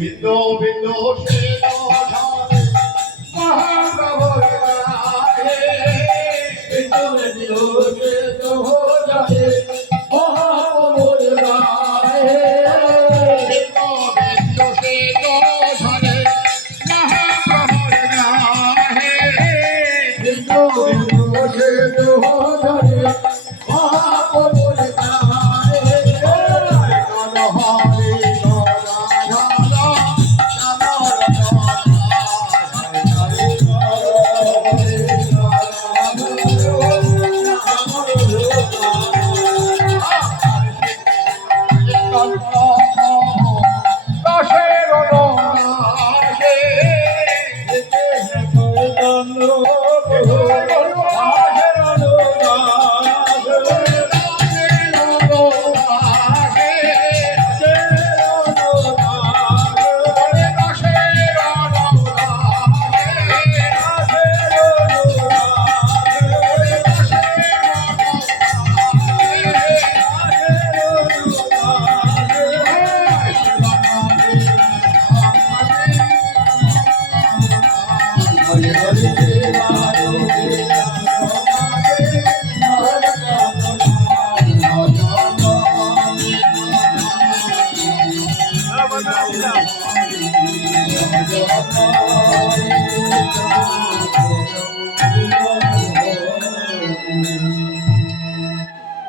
বিন্দু বিন্দু সে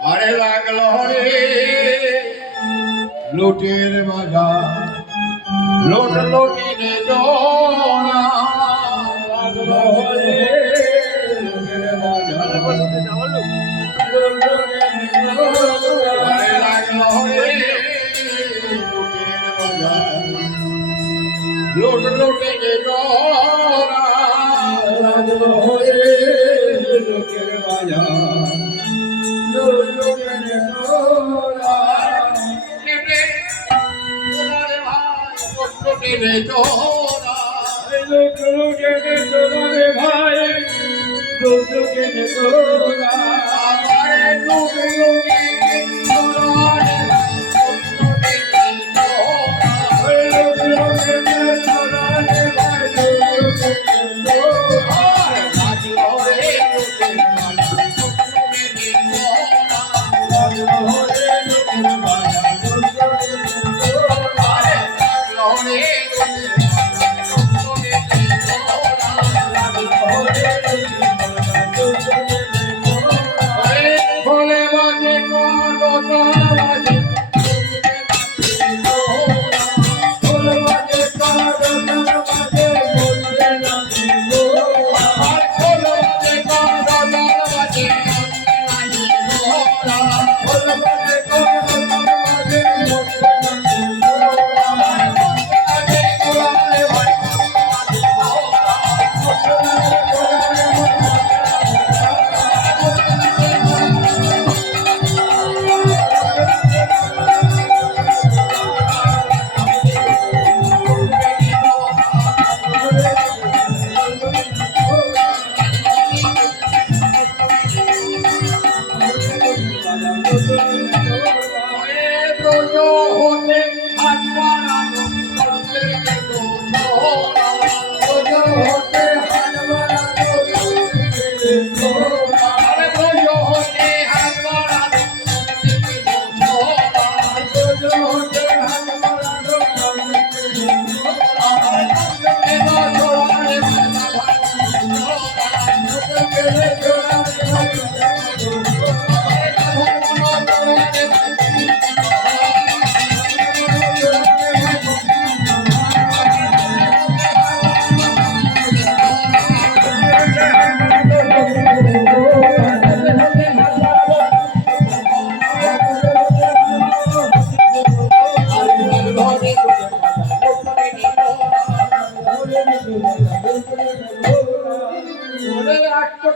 আরে লাগলো রে লুটের বাজার লোট লোটিনে দোনা লাগলো রে লুটের বাজার আরে লাগলো রে লুটের বাজার লোট লোটিনে দোনা লাগলো রে লুটের বাজার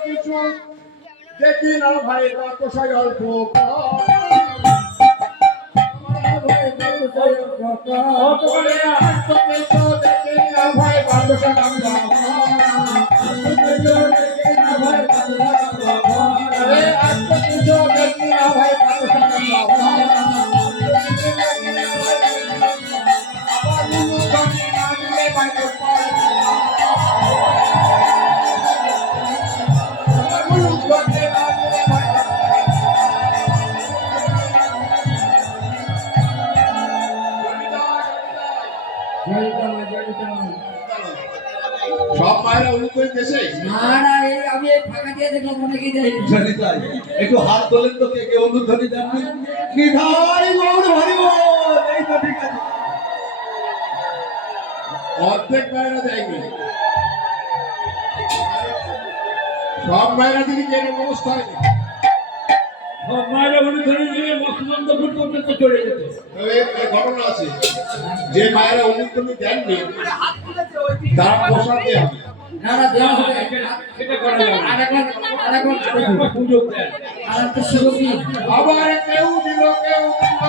কিছু দেখি না ভাই বাতাসা গল্প দেখি না ভাই বাতাসা নাকি দেয়নি। জানি তাই। একটু হাত তোলেন তো, কে কে অনুধ্বনি দেননি? নিধাই গৌর হরি বল। এই তো ঠিক আছে। অর্ধেক মায়েরা দেয়নি, সব মায়েরা যদি কেন অবস্থা হয়নি। সব মায়েরা অনুসরণ করে মস্তনন্দপুর পর্যন্ত চলে যেত। তবে এই ঘটনা আছে, যে মায়েরা অনুমোদন দেননি তারা প্রসাদ দেওয়া হবে। না না দেওয়া হবে। সেটা করা যাবে না। আরেকবার সুযোগ দেন। আর একটা সুযোগ দিন। আবার কেউ দিল কেউ দিল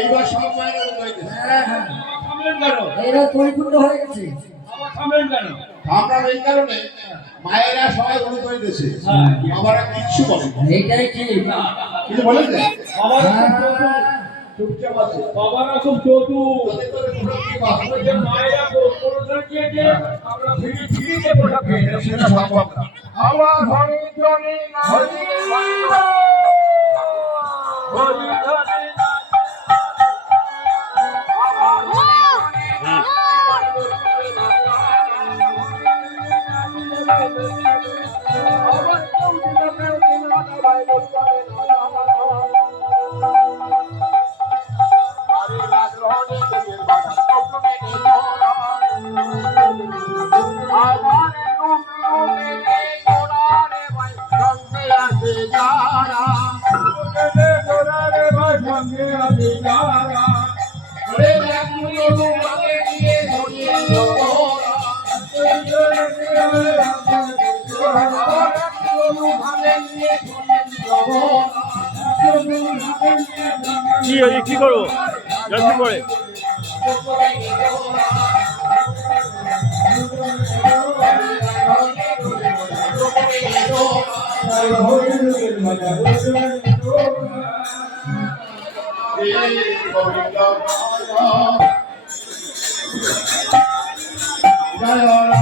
এইবার সব মায়েরা উন্নয়ন হ্যাঁ হ্যাঁ থামলেন কেন? এইবার পরিপূর্ণ হয়ে গেছে। আবার থামলেন কেন? আমরা এই কারণে মায়েরা সবাই অনুমোদন দিয়েছে, হ্যাঁ। বাবারা কিচ্ছু বলে এইটাই ঠিক। কিছু বলেন না, বাবারা খুব চতুর। চুপচাপ আছে। বাবারা খুব চতুর। তাদের তো প্রসাদ দিয়ে বাস। আমরা যে মায়েরা প্রসাদ দিয়েছে, আমরা ফিরে ফিরে যে প্রসাদ খেয়েছি। সেটা সম্ভব না। আমার হরি জনি হরি কি হয়েছে, কি করবো জলদি করে? জয়